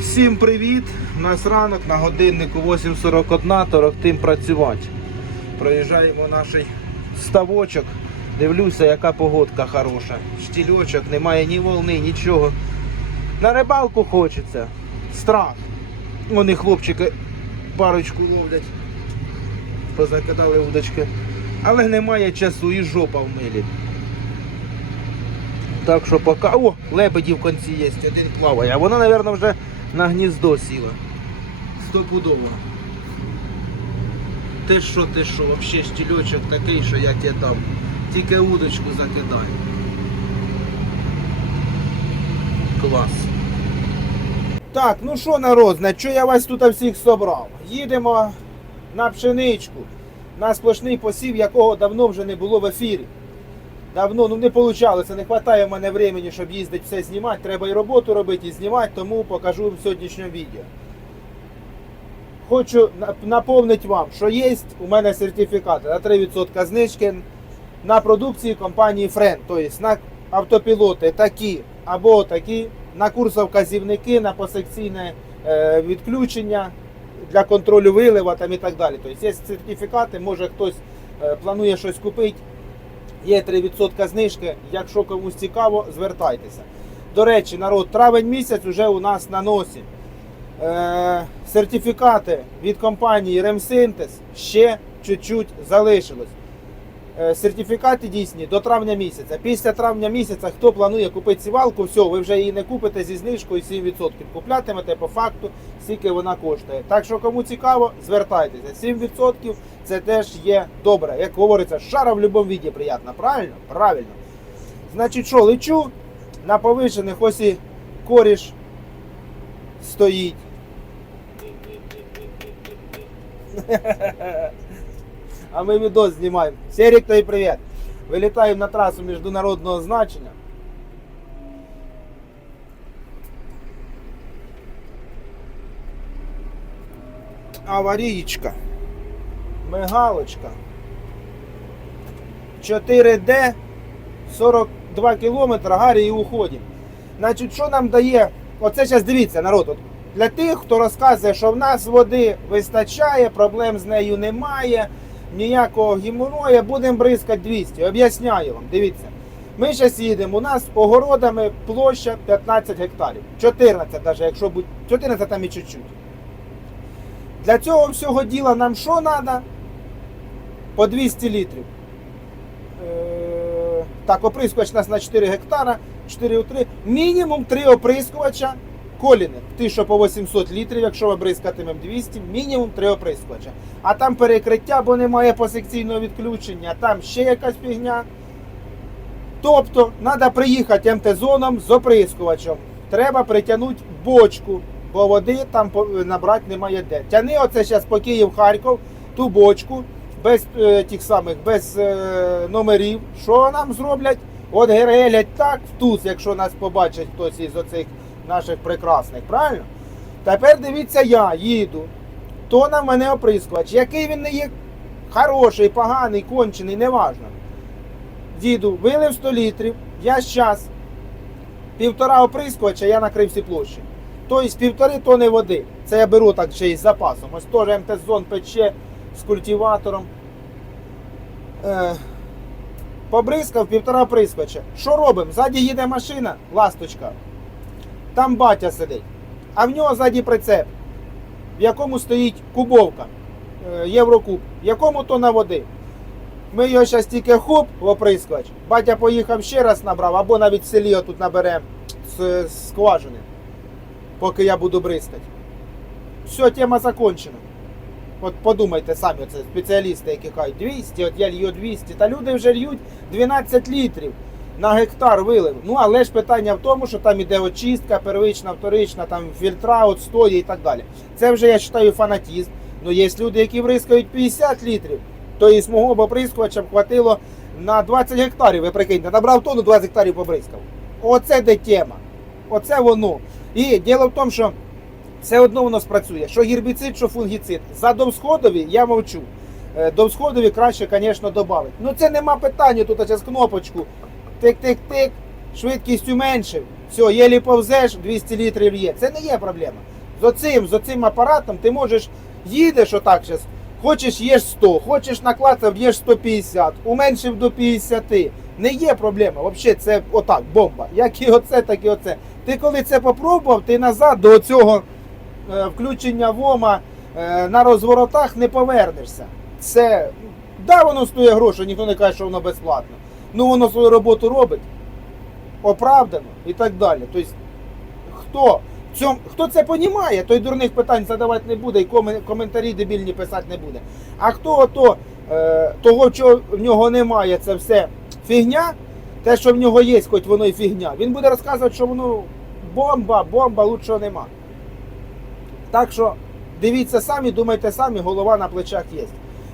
Всім привіт! У нас ранок на годиннику 8.41, торохтим працювати. Проїжджаємо наш ставочок. Дивлюся, яка погодка хороша. Штільочок, немає ні волни, нічого. На рибалку хочеться. Страх. Вони хлопчики парочку ловлять. Позакидали удочки. Але немає часу і жопа в милі. Так що поки. О, лебеді в кінці є, один плаває. А вона, мабуть, вже на гніздо сіла. Стопудово. Ти що, ти що, взагалі штільочок такий, що я тебе дам. Тільки удочку закидай. Клас. Так, ну що народ, що я вас тут всіх собрав? Їдемо на пшеничку, на сплошний посів, якого давно вже не було в ефірі. Давно ну не вийшло, не вистачає в мене времени, щоб їздити все знімати. Треба і роботу робити, і знімати, тому покажу в сьогоднішньому відео. Хочу наповнити вам, що є у мене сертифікати на 3% знижки на продукції компанії Friend, тобто на автопілоти такі або такі, на курсовказівники, на посекційне е, відключення для контролю вилива там і так далі. Тобто є сертифікати, може хтось е, планує щось купити. Є 3% знижки. Якщо комусь цікаво, звертайтеся. До речі, народ, травень місяць вже у нас на носі. Е, сертифікати від компанії Ремсинтез ще чуть-чуть залишилось. Е, сертифікати дійсні до травня місяця. Після травня місяця, хто планує купити сівалку, все, ви вже її не купите зі знижкою 7%. Куплятимете по факту, скільки вона коштує. Так що кому цікаво, звертайтеся. 7% це теж є добре. Як говориться, шара в будь-якому віді приємна. Правильно? Правильно. Значить, що, лечу на повишених, ось і коріш стоїть. А ми відос знімаємо. Серік, тобі привіт. Вилітаємо на трасу міжнародного значення. Аварієчка. Мигалочка. 4D 42 кілометри, гарі і уходимо. Значить, що нам дає? Оце зараз дивіться, народ. От для тих, хто розказує, що в нас води вистачає, проблем з нею немає, ніякого гімоноя, будемо бризкати 200. Об'ясняю вам, дивіться. Ми зараз їдемо, у нас огородами площа 15 гектарів. 14, навіть, якщо будь 14 там і чуть-чуть. Для цього всього діла нам що треба? По 200 літрів. Е, Так, оприскувач у нас на 4 гектара, 4 у 3. Мінімум 3 оприскувача коліних. Ті, що по 800 літрів, якщо ми бризкатимемо 200, мінімум 3 оприскувача. А там перекриття, бо немає посекційного відключення, там ще якась фігня. Тобто, треба приїхати МТ-зоном з оприскувачем. Треба притягнути бочку, бо води там набрати немає де. Тяни оце зараз по Київ-Харків, ту бочку, без е, тих самих, без е, номерів. Що нам зроблять? От гергелять так в туз, якщо нас побачить хтось із оцих наших прекрасних, правильно? Тепер дивіться, я їду. То на мене оприскувач. Який він не є хороший, поганий, кончений, неважно. Діду, вилив 100 літрів, я зараз півтора оприскувача, я накрив всі площі. Тобто півтори тони води. Це я беру так ще із запасом. Ось теж МТ-зон пече з культиватором. Е, побризкав півтора оприскувача. Що робимо? Ззаді їде машина, ласточка. Там батя сидить. А в нього ззаді прицеп, в якому стоїть кубовка, е, Єврокуб, в якому тона води. Ми його зараз тільки хоп в оприскувач. Батя поїхав ще раз набрав, або навіть в селі отут наберемо з скважини, поки я буду бризкати. Все, тема закончена. От подумайте самі, це спеціалісти, які кажуть 200, от я лью 200, та люди вже льють 12 літрів на гектар вилив. Ну але ж питання в тому, що там іде очистка, первична, вторична, там фільтра, отстої і так далі. Це вже я вважаю фанатізм. Ну є люди, які врискають 50 літрів. То і з мого оприскувача б хватило на 20 гектарів. Ви прикиньте, набрав тонну 20 гектарів побризкав. Оце де тема. Оце воно. І діло в тому, що все одно воно спрацює. Що гербіцид, що фунгіцид. За довсходові я мовчу. Е, Довсходові краще, звісно, додати. Ну це нема питання, тут зараз кнопочку. Тик-тик-тик. швидкість уменшив, все, єлі повзеш, 200 літрів є. Це не є проблема. З оцим, з оцим апаратом ти можеш їдеш отак зараз. Хочеш їш 100, хочеш наклацав, їш 150, уменшив до 50. Не є проблема. Взагалі, це отак, бомба. Як і оце, так і оце. Ти коли це попробував, ти назад до цього е, включення ВОМа е, на розворотах не повернешся. Це да, воно стоїть грошей, ніхто не каже, що воно безплатно. Ну воно свою роботу робить оправдано і так далі. Тобто, хто, цьому, хто це понімає, той дурних питань задавати не буде і коментарі дебільні писати не буде. А хто ото, е, того, чого в нього немає, це все фігня, те, що в нього є, хоч воно і фігня, він буде розказувати, що воно бомба, бомба, лучшого нема. Так що дивіться самі, думайте самі, голова на плечах є.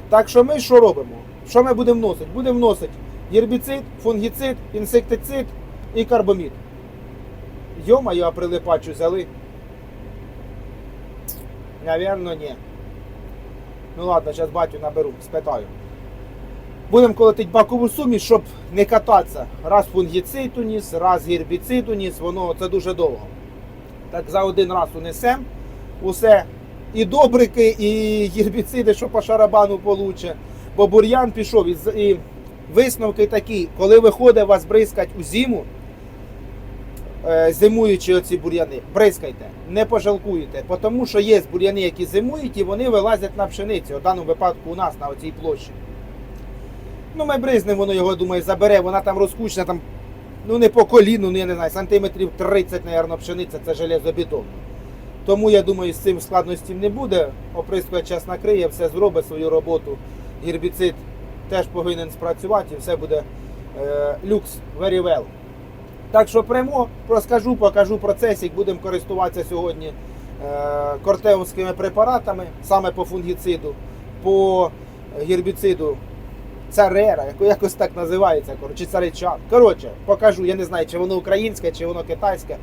Так що ми що робимо? Що ми будемо носити? Будемо носити гербіцид, фунгіцид, інсектицид і карбомід. Йома, я прилипачу взяли. Навірно, ні. Ну ладно, зараз батю наберу, спитаю. Будемо колотити бакову суміш, щоб не кататися. Раз фунгіцид уніс, раз гербіцид уніс, воно це дуже довго. Так за один раз унесем усе. І добрики, і гербіциди, що по шарабану получе. Бо бур'ян пішов і, висновки такі, коли виходить вас бризкать у зиму, е, зимуючи оці бур'яни, бризкайте, не пожалкуєте, тому що є бур'яни, які зимують, і вони вилазять на пшеницю. У даному випадку у нас на оцій площі. Ну, ми бризнемо, воно його, думаю, забере, вона там розкучна, там, ну не по коліну, ну я не знаю, сантиметрів 30, мабуть, пшениця, це железобетонно. Тому я думаю, з цим складностей не буде. Оприскувач час накриє, все зробить свою роботу. Гербіцид теж повинен спрацювати і все буде е, люкс very well. Так що прямо розкажу, покажу процесик, будемо користуватися сьогодні е, кортеумськими препаратами, саме по фунгіциду, по гербіциду царера, якось так називається, чи царичан. Коротше, покажу, я не знаю, чи воно українське, чи воно китайське,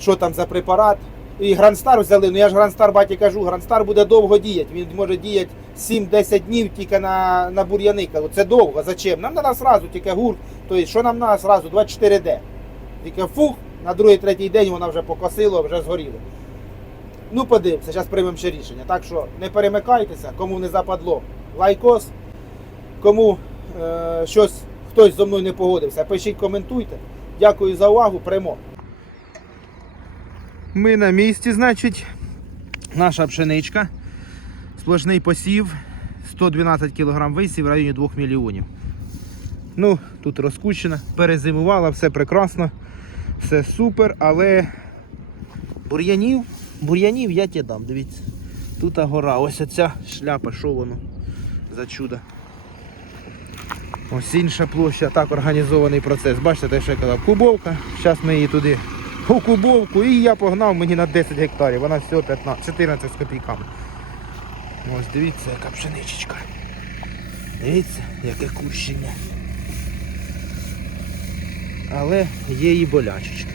що там за препарат. І Грандстар взяли, ну я ж Грандстар баті кажу, Грандстар буде довго діяти. Він може діяти 7-10 днів тільки на, на бур'яни. Кажу, Це довго. Зачем? Нам треба сразу тільки гурт. Тобто, що нам треба сразу? 24D. Тільки фух, на другий, третій день вона вже покосила, вже згоріла. Ну, подивимося, зараз приймемо ще рішення. Так що не перемикайтеся, кому не западло. Лайкос, кому е, щось хтось зі мною не погодився, пишіть, коментуйте. Дякую за увагу, прямо. Ми на місці, значить, наша пшеничка. Сплошний посів, 112 кг висів в районі 2 мільйонів. Ну, тут розкущена, перезимувала, все прекрасно, все супер, але бур'янів, бур'янів я ті дам, дивіться. Тут гора, ось оця шляпа, що воно за чудо. Ось інша площа, так організований процес. Бачите, те, що я казав, кубовка. Зараз ми її туди у кубовку і я погнав мені на 10 гектарів. Вона всього 15, 14 з копійками. Ось дивіться, яка пшеничечка. Дивіться, яке кущення. Але є і болячечки.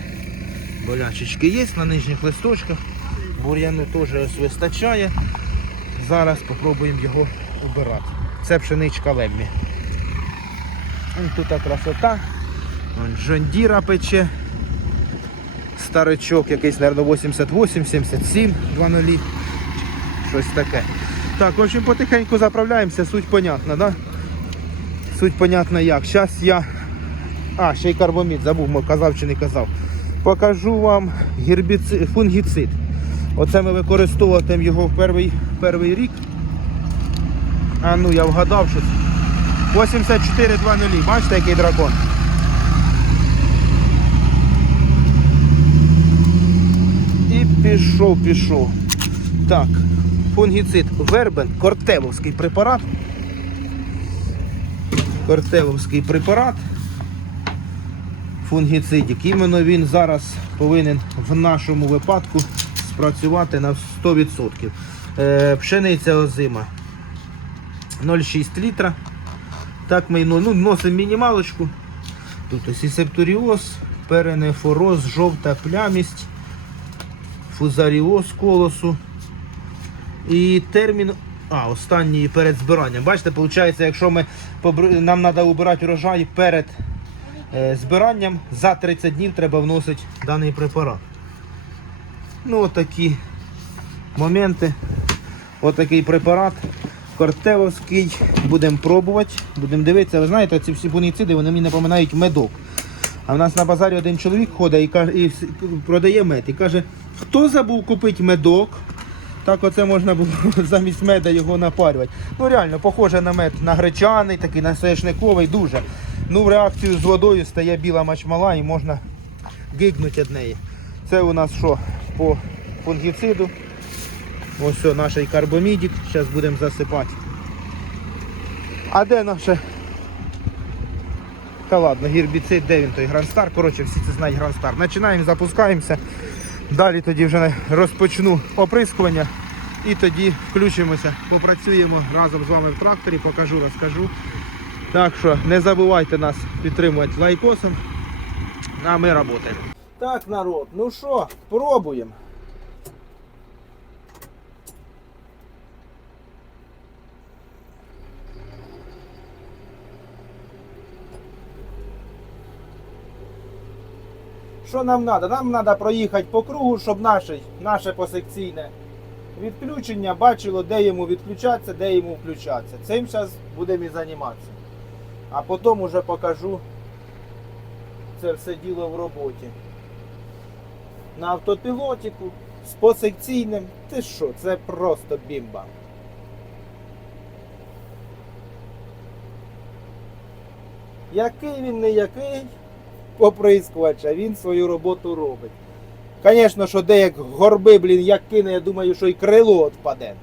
Болячечки є на нижніх листочках. Бур'яну теж ось вистачає. Зараз спробуємо його убирати. Це пшеничка леммі. Тут красота. Джондіра пече. Старичок якийсь, мабуть, 88, 77, 2.0. Щось таке. Так, в общем, потихеньку заправляємося, суть понятна, да? Суть понятна як. Зараз я. А, ще й карбомід, забув, казав чи не казав. Покажу вам гербіцид, фунгіцид. Оце ми використовуватимемо його в перший, перший рік. А ну я вгадав щось. 84-2.0. Бачите, який дракон? І пішов, пішов. Так, фунгіцид Вербен, кортевовський препарат. Кортевовський препарат. Фунгіцидік. Іменно він зараз повинен в нашому випадку спрацювати на 100%. Е, пшениця озима 0,6 літра. Так ми ну, ну, носимо мінімалочку. Тут ось і септоріоз, перенефороз, жовта плямість, фузаріоз колосу. І термін. А, останній перед збиранням. Бачите, виходить, якщо ми нам треба убирати урожай перед е, збиранням за 30 днів треба вносити даний препарат. Ну, отакі моменти. Отакий препарат. Кортевовський. Будемо пробувати, будемо дивитися. Ви знаєте, ці всі фунгіциди, вони мені напоминають медок. А в нас на базарі один чоловік ходить і, каже, і продає мед. І каже, хто забув купити медок, так оце можна було замість меда його напарювати. Ну реально, похоже на мед, на гречаний, такий на соєшниковий, дуже. Ну, в реакцію з водою стає біла мачмала і можна гигнути від неї. Це у нас що? По фунгіциду. Ось все, наш карбомідік. Зараз будемо засипати. А де наше? Та ладно, гербіцид, де він той Грандстар. Коротше, всі це знають Грандстар. Починаємо, запускаємося. Далі тоді вже розпочну оприскування і тоді включимося, попрацюємо разом з вами в тракторі, покажу, розкажу. Так що не забувайте нас підтримувати лайкосом. А ми працюємо. Так, народ, ну що, пробуємо. Що нам треба? Нам треба проїхати по кругу, щоб наше, наше посекційне відключення бачило, де йому відключатися, де йому включатися. Цим зараз будемо і займатися. А потім уже покажу це все діло в роботі. На автопілотіку з посекційним. Ти що, це просто бімба. Який він не який, поприскувач, а він свою роботу робить. Звісно, що де як горби, блін, як кине, я думаю, що і крило відпаде.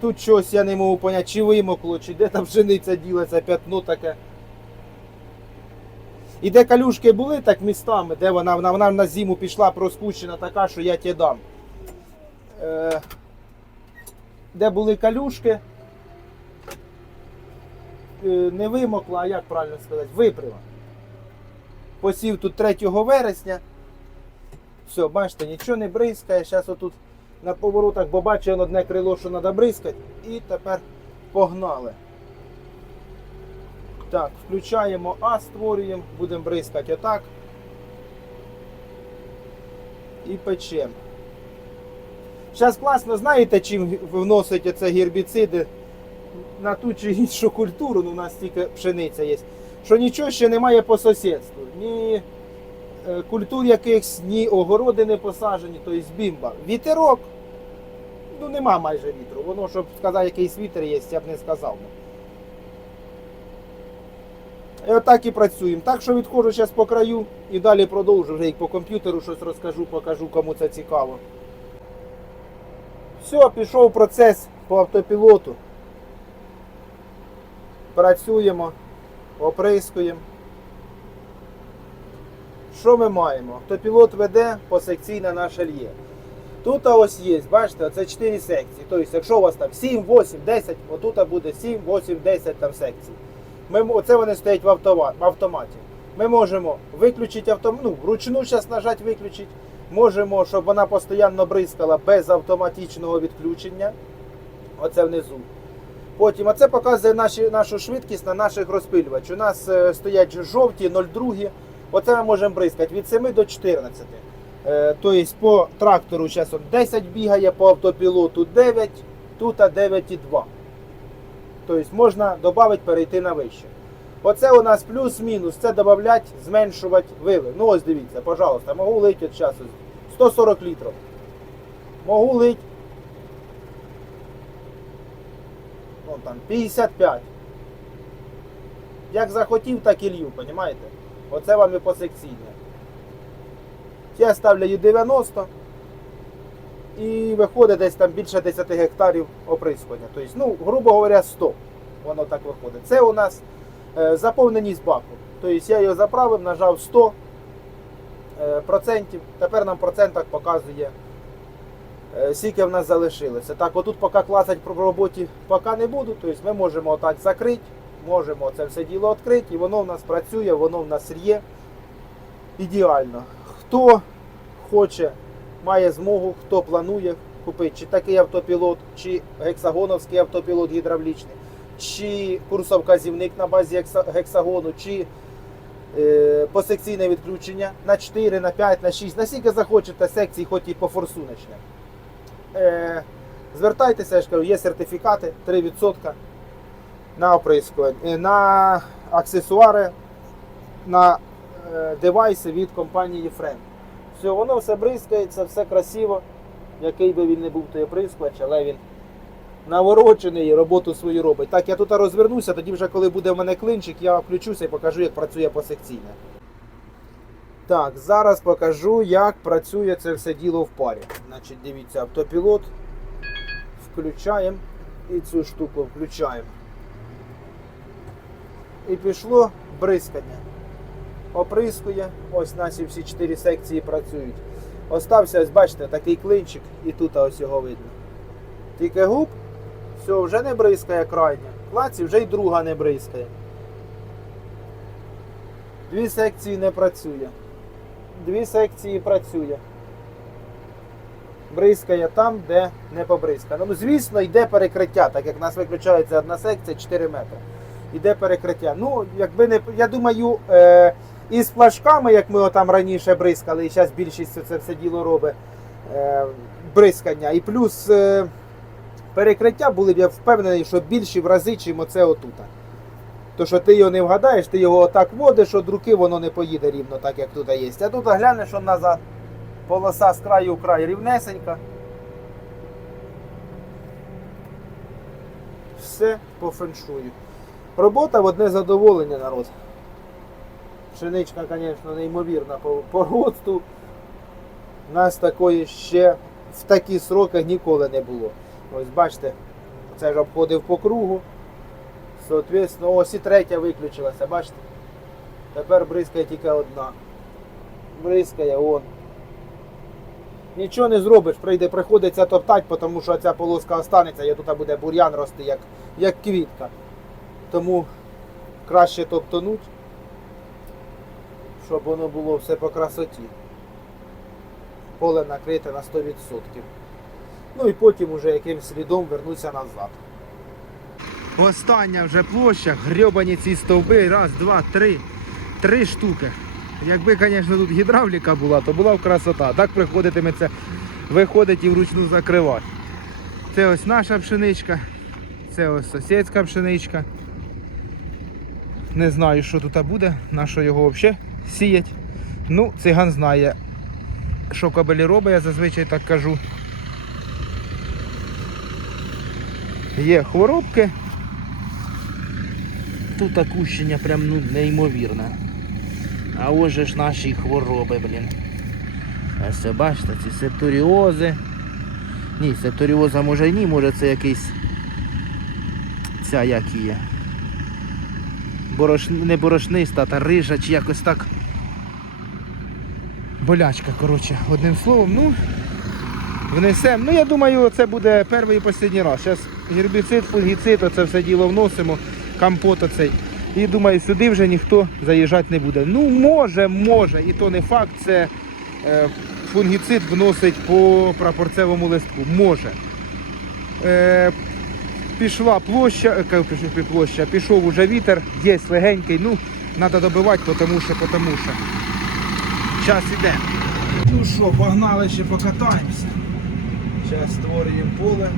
Тут щось я не можу поняти, чи вимокло, чи де там пшениця ділиться, п'ятно таке. І де калюшки були, так містами, де вона, вона, вона на зиму пішла проскучена така, що я тебе дам. Е, де були калюшки, не вимокла, а як правильно сказати, виприла. Посів тут 3 вересня. Все, бачите, нічого не бризкає. Зараз отут на поворотах, бо бачу он одне крило, що треба бризкати. І тепер погнали. Так, включаємо А, створюємо, будемо бризкати отак. І печемо. Зараз класно, знаєте, чим вносить оце гербіциди на ту чи іншу культуру, ну у нас тільки пшениця є, що нічого ще немає по сусідству. Ні е, культур якихось, ні огороди не посаджені, тобто бімба. Вітерок, ну нема майже вітру. Воно, щоб сказати, якийсь вітер є, я б не сказав. І отак і працюємо. Так що відходжу зараз по краю і далі продовжу вже і по комп'ютеру щось розкажу, покажу, кому це цікаво. Все, пішов процес по автопілоту. Працюємо, оприскуємо. Що ми маємо? Автопілот веде посекційне наше лє. Тут ось є, бачите, це 4 секції. Тобто, якщо у вас там 7, 8, 10, отут буде 7, 8, 10 там секцій. Ми, оце вони стоять в автоматі. Ми можемо виключити автомат, ну, вручну зараз нажати виключити. Можемо, щоб вона постійно бризкала без автоматичного відключення. Оце внизу. Потім оце показує наші, нашу швидкість на наших розпилювачів. У нас е, стоять жовті 0,2. Оце ми можемо бризкати від 7 до 14. Е, тобто по трактору зараз 10 бігає, по автопілоту 9, тут 9,2. Тобто можна додати, перейти на вище. Оце у нас плюс-мінус, це додати, зменшувати вили. Ну ось дивіться, пожалуйста, можу лити зараз 140 літрів. Можу лити. Ну там 55. Як захотів, так і лью, розумієте? Оце вам і посекційне. Я ставлю 90 і виходить десь там більше 10 гектарів оприскування. Тобто, ну, грубо говоря, 100. Воно так виходить. Це у нас е, заповненість баку. Тобто я його заправив, нажав 100 е, процентів. Тепер нам процентах показує, скільки в нас залишилося. Так, отут поки клацать по роботі поки не буду. Тобто ми можемо отак закрити, можемо це все діло відкрити, і воно в нас працює, воно в нас є ідеально. Хто хоче, має змогу, хто планує купити чи такий автопілот, чи гексагоновський автопілот гідравлічний, чи курсовказівник на базі гексагону, чи е, посекційне відключення на 4, на 5, на 6, наскільки захочете секцій, хоч і по форсуночне. Е, звертайтеся, я ж кажу, є сертифікати 3% на оприскування, е, на аксесуари, на е, девайси від компанії Friend. Все, воно все бризкається, все красиво. Який би він не був той оприскувач, але він наворочений і роботу свою робить. Так, я тут розвернуся, тоді вже коли буде в мене клинчик, я включуся і покажу, як працює посекційне. Так, зараз покажу, як працює це все діло в парі. Значить, дивіться, автопілот. Включаємо і цю штуку включаємо. І пішло бризкання. Оприскує. Ось наші всі чотири секції працюють. Остався, ось бачите, такий клинчик, і тут ось його видно. Тільки губ, все, вже не бризкає крайня. Клаці вже й друга не бризкає. Дві секції не працює. Дві секції працює. Бризкає там, де не побризкає. Ну, звісно, йде перекриття, так як у нас виключається одна секція 4 метри. Іде перекриття. Ну, якби не. Я думаю, е, із флажками, як ми там раніше бризкали, і зараз більшість це все діло робить е, бризкання. І плюс е, перекриття були б, я впевнений, що більші в рази, чим оце отута. То, що ти його не вгадаєш, ти його отак водиш, от руки воно не поїде рівно, так як тут є. А тут глянеш, що назад полоса з краю в край рівнесенька. Все по феншую. Робота в одне задоволення, народ. Пшеничка, звісно, неймовірна по, по росту. Нас такої ще в такі сроки ніколи не було. Ось бачите, це ж обходив по кругу. Соответственно, ось і третя виключилася, бачите? Тепер бризкає тільки одна. Бризкає он. Нічого не зробиш, прийде, приходиться топтати, тому що ця полоска останеться, і тут буде бур'ян рости, як, як квітка. Тому краще топтонуть, щоб воно було все по красоті. Поле накрите на 100%. Ну і потім уже якимсь слідом вернуся назад. Остання вже площа, грьобані ці стовби, раз, два, три. Три штуки. Якби, звісно, тут гідравліка була, то була б красота. Так приходитиметься, виходить і вручну закривати. Це ось наша пшеничка, це ось сусідська пшеничка. Не знаю, що тут буде, на що його взагалі сіять. Ну, циган знає, що кобелі робить, я зазвичай так кажу. Є хворобки. Тут окущення прям ну, неймовірне. А ось ж наші хвороби, блін. Ось бачите, ці септоріози. Ні, септоріоза може ні, може це якийсь. Ця як є. Борош... Не борошниста, та рижа чи якось так. Болячка, коротше, одним словом, ну. Внесемо. Ну я думаю, це буде перший і останній раз. Зараз гербіцид, фунгіцид, оце все діло вносимо, компот оцей. І думаю, сюди вже ніхто заїжджати не буде. Ну, може, може, і то не факт, це е, фунгіцид вносить по прапорцевому листку. Може. Е, пішла площа, е, площа, пішов уже вітер, є легенький, ну, треба добивати, тому що, тому що. Час іде. Ну що, погнали ще покатаємося. Зараз створюємо поле.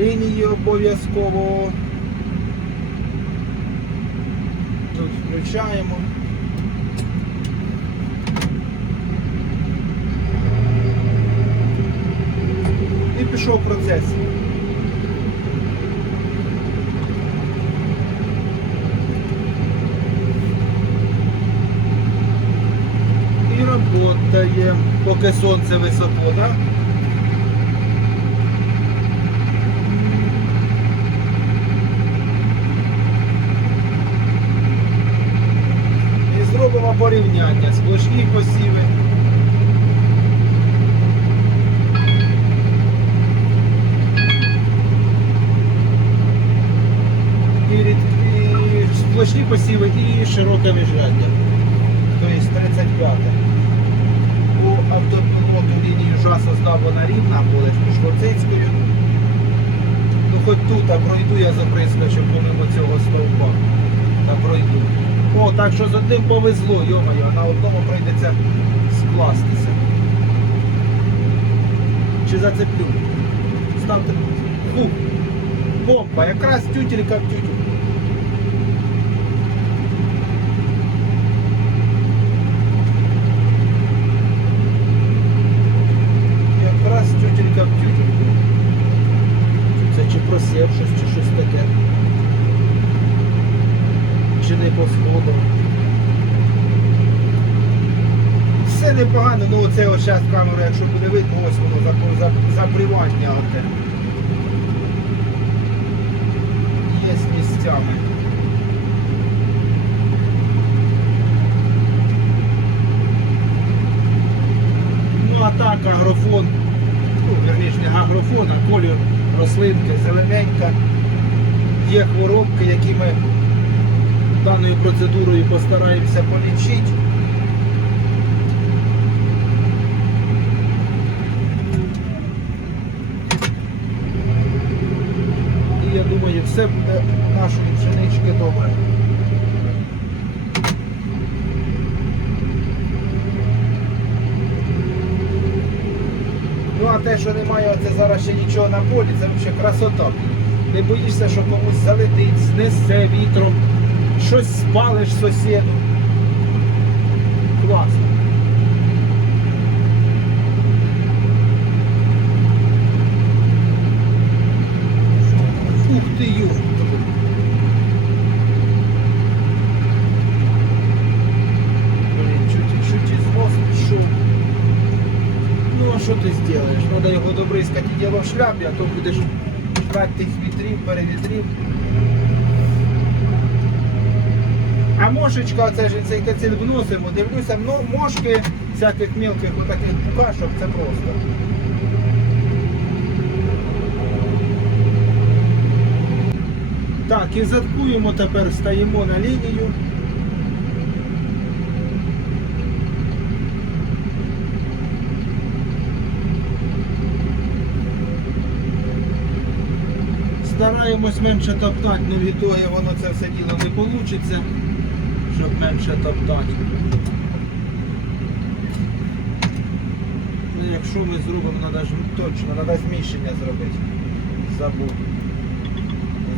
Лінії обов'язково. Тут включаємо. І пішов процес. І роботає, поки сонце високо, так? І порівняння, сплошні посіви. І, сплошні посіви і широке міжряддя. Тобто 35. У автопілоту лінію жаса здавана рівна, були Шворцинською. Ну хоч тут, а пройду я заприска, щоб помимо цього стовпа. Та пройду. О, так що з одним повезло, йомаю, а на одному прийдеться скластися. Чи зацеплю? Ставте. Фу. Бомба, якраз тютелька в тютельку. Якраз тютелька в тютельку. Це чи просів щось, чи щось таке. Чи не по сходу. Все непогано, ну оце ось зараз камеру, якщо буде видно, ось воно за, за, забривання. Є з місцями. Ну а так агрофон, ну верніше не агрофон, а колір рослинки зелененька. Є хворобки, які ми даною процедурою постараємося полічити. І я думаю, все буде нашої пшенички добре. Ну а те, що немає оце зараз ще нічого на полі, це взагалі красота. Не боїшся, що комусь залетить, знесе вітром, щось спалиш сусіду. Класно. Ух ти, юр. Блін, чуть, чуть із мост пішов. Ну а що ти зробиш? Треба його добризкати діло в а то будеш брати тих вітрів, перевітрів. А мошечка, оце ж цей кацель вносимо, дивлюся, ну мошки всяких мілких отаких букашок, це просто. Так, і заткуємо тепер, стаємо на лінію. Стараємось менше топтати, не від того воно це все діло не вийде, щоб менше топтати. Ну, якщо ми зробимо, треба ж точно, треба зміщення зробити. Забув.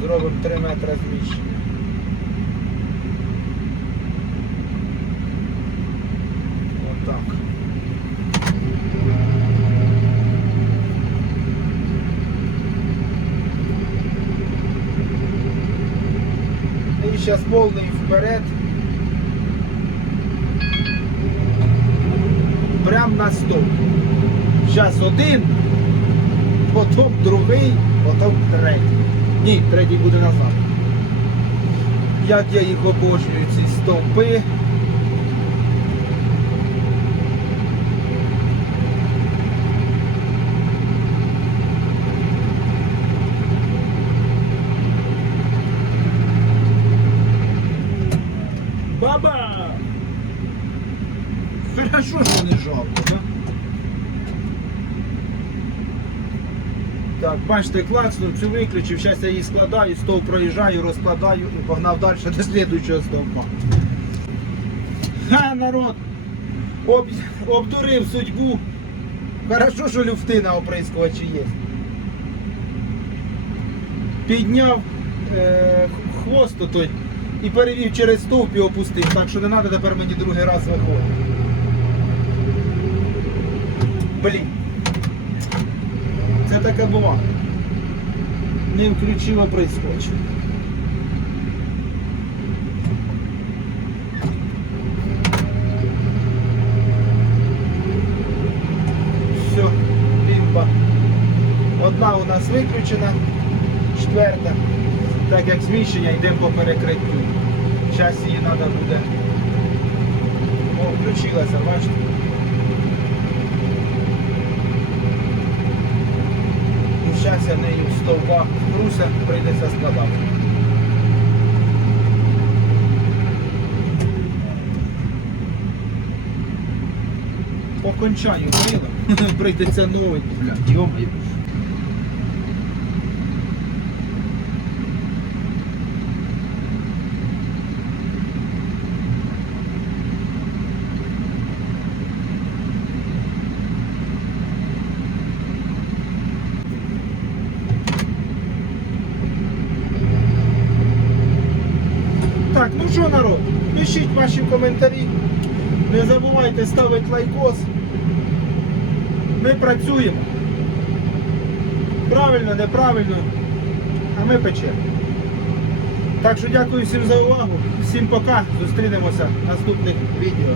Зробимо 3 метри зміщення. Отак. Зараз повний вперед. Прям на стовп. Зараз один, потім другий, потім третій. Ні, третій буде назад. Як я їх обожнюю, ці стовпи. Баба! Хорошо, що не жалко, да? Так, бачите, клацнув, цю виключив, зараз я її складаю, стовп проїжджаю, розкладаю і погнав далі до слідуючого стовпа. Ха, народ! Об, обдурив судьбу. Хорошо, що люфти на оприскувачі є. Підняв е, хвост той і перевів через стовп і опустив. Так що не треба тепер мені другий раз виходити. Блін. Це таке буває. Не включив оприскувач. Все, бімба. Одна у нас виключена, четверта. Так як зміщення йдемо по перекриттю. Зараз її треба буде. О, включилася, бачите? Защався нею стовба стовбах, труса прийдеться складати. Покончаю милом, прийдеться новий. Коментарі. Не забувайте ставити лайкос. Ми працюємо. Правильно, неправильно. А ми печемо. Так що дякую всім за увагу. Всім пока. Зустрінемося в наступних відео.